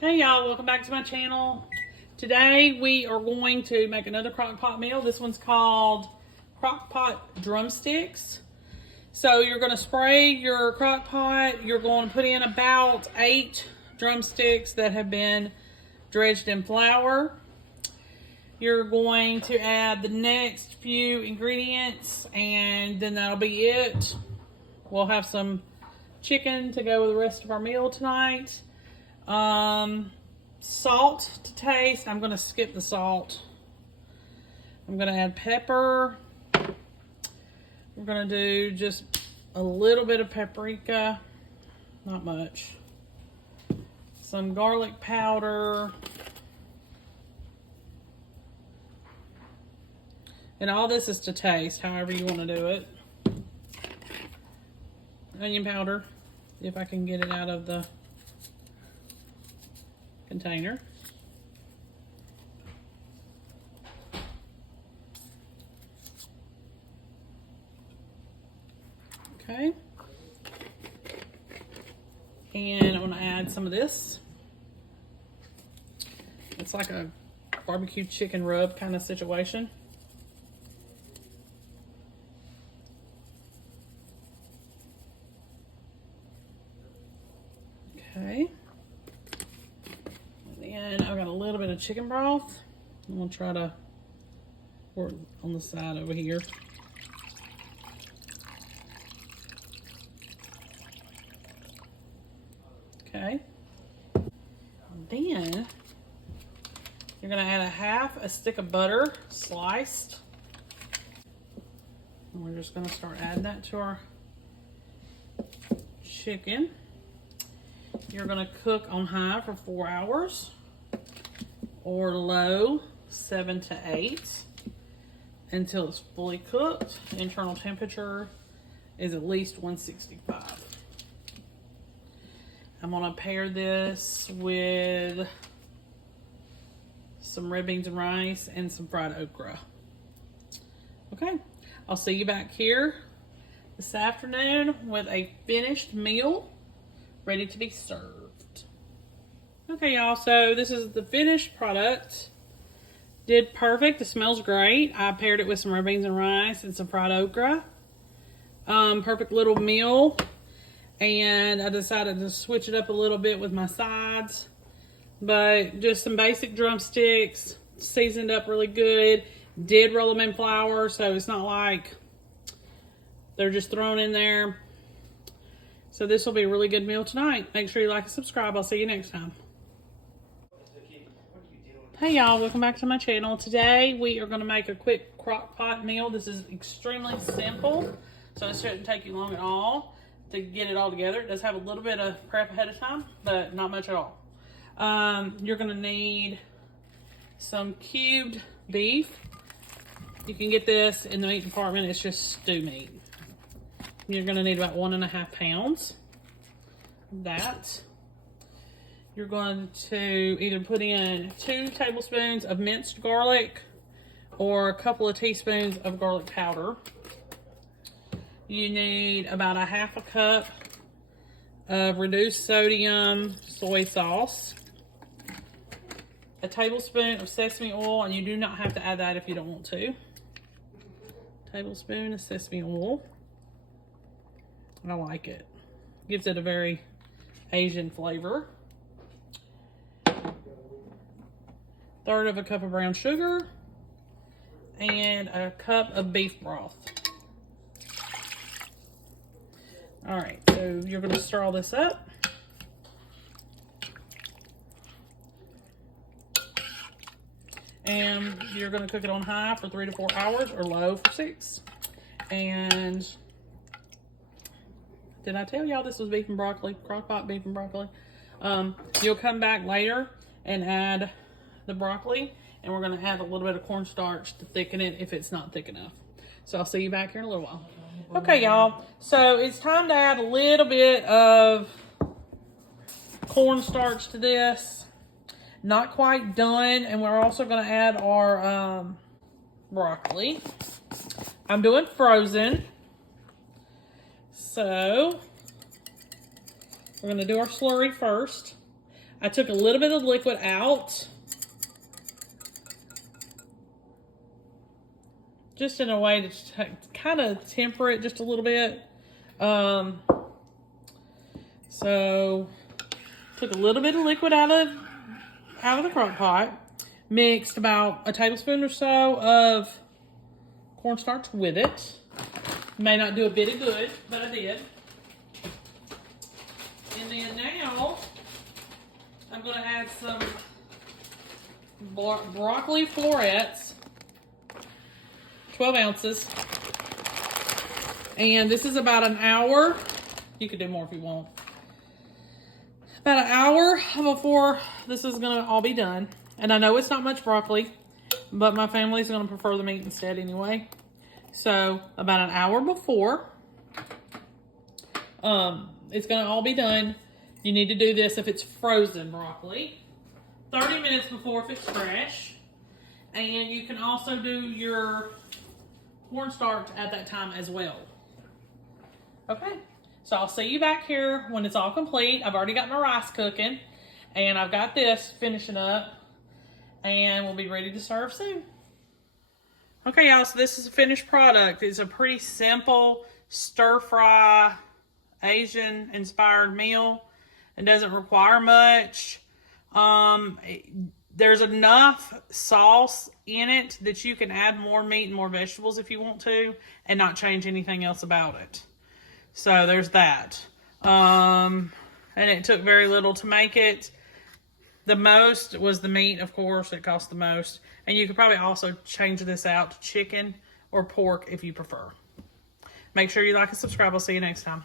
Hey y'all, welcome back to my channel. Today we are going to make another Crockpot meal. This one's called Crockpot Drumsticks. So you're going to spray your Crockpot. You're going to put in about 8 drumsticks that have been dredged in flour. You're going to add the next few ingredients and then that'll be it. We'll have some chicken to go with the rest of our meal tonight. Salt to taste. I'm going to skip the salt. I'm going to add pepper. We're going to do just a little bit of paprika, not much. Some garlic powder. And all this is to taste, however you want to do it. Onion powder, if I can get it out of the container. Okay. And I'm going to add some of this. It's like a barbecue chicken rub kind of situation. Okay. And I've got a little bit of chicken broth. I'm going to try to pour it on the side over here. Okay. Then you're going to add a stick of butter sliced. And we're just going to start adding that to our chicken. You're going to cook on high for 4 hours or low 7 to 8 until it's fully cooked. Internal temperature is at least 165. I'm going to pair this with some red beans and rice and some fried okra. Okay, I'll see you back here this afternoon with a finished meal ready to be served. Okay, y'all, so this is the finished product. Did perfect. It smells great. I paired it with some red beans and rice and some fried okra. Perfect little meal. And I decided to switch it up a little bit with my sides. But just some basic drumsticks, seasoned up really good. Did roll them in flour, so it's not like they're just thrown in there. So this will be a really good meal tonight. Make sure you like and subscribe. I'll see you next time. Hey y'all, welcome back to my channel. Today we are going to make a quick crock pot meal. This is extremely simple, so it shouldn't take you long at all to get it all together. It does have a little bit of prep ahead of time, but not much at all. You're going to need some cubed beef. You can get this in the meat department. It's just stew meat. You're going to need about 1.5 pounds of that. You're going to either put in 2 tablespoons of minced garlic or a couple of teaspoons of garlic powder. You need about 1/2 cup of reduced sodium soy sauce, a tablespoon of sesame oil, and you do not have to add that if you don't want to. Tablespoon of sesame oil. I like it. Gives it a very Asian flavor. 1/3 cup of brown sugar and a cup of beef broth. All right, so you're going to stir all this up. And you're going to cook it on high for 3 to 4 hours or low for 6. And did I tell y'all this was beef and broccoli? Crockpot beef and broccoli. You'll come back later and add the broccoli, and we're going to add a little bit of cornstarch to thicken it if it's not thick enough. So I'll see you back here in a little while. Okay, y'all. So it's time to add a little bit of cornstarch to this. Not quite done, and we're also going to add our broccoli. I'm doing frozen. So we're going to do our slurry first. I took a little bit of liquid out, just in a way to kind of temper it just a little bit. So took a little bit of liquid out of the crock pot, mixed about a tablespoon or so of cornstarch with it. May not do a bit of good, but I did. And then now I'm going to add some broccoli florets, 12 ounces. And this is about an hour. You could do more if you want. About an hour before this is going to all be done. And I know it's not much broccoli, but my family's going to prefer the meat instead anyway. So about an hour before it's going to all be done. You need to do this if it's frozen broccoli. 30 minutes before if it's fresh. And you can also do your cornstarch at that time as well. Okay, so I'll see you back here when it's all complete. I've already got my rice cooking, and I've got this finishing up, and we'll be ready to serve soon. Okay, y'all, so this is a finished product. It's a pretty simple stir-fry Asian-inspired meal. It doesn't require much. There's enough sauce in it that you can add more meat and more vegetables if you want to, and not change anything else about it. So there's that. And it took very little to make it. The most was the meat, of course. It cost the most. And you could probably also change this out to chicken or pork if you prefer. Make sure you like and subscribe. I'll see you next time.